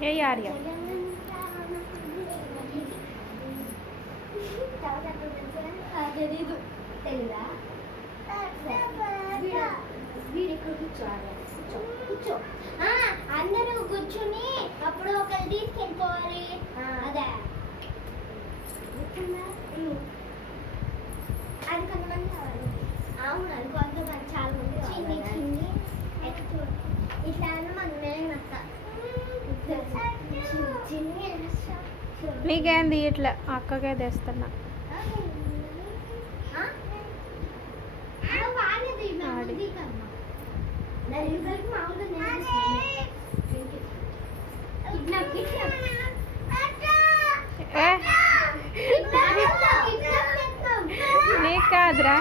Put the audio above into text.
ఏ యారియా తెలీదు తెలీదా వీడిక్కడ కూర్చోవాలి కూర్చో అందరూ కూర్చుని అప్పుడు ఒకరు తీసుకెళ్ళిపోవాలి అదే అది కొంతమంది అవును అది కొంతమంది చాలా మంది చిన్ని చిన్ని ఇట్లా మన మేనత్త చిన్ని నీకేంది ఇట్లా అక్కకే తెస్తున్నా నీకు కాదురా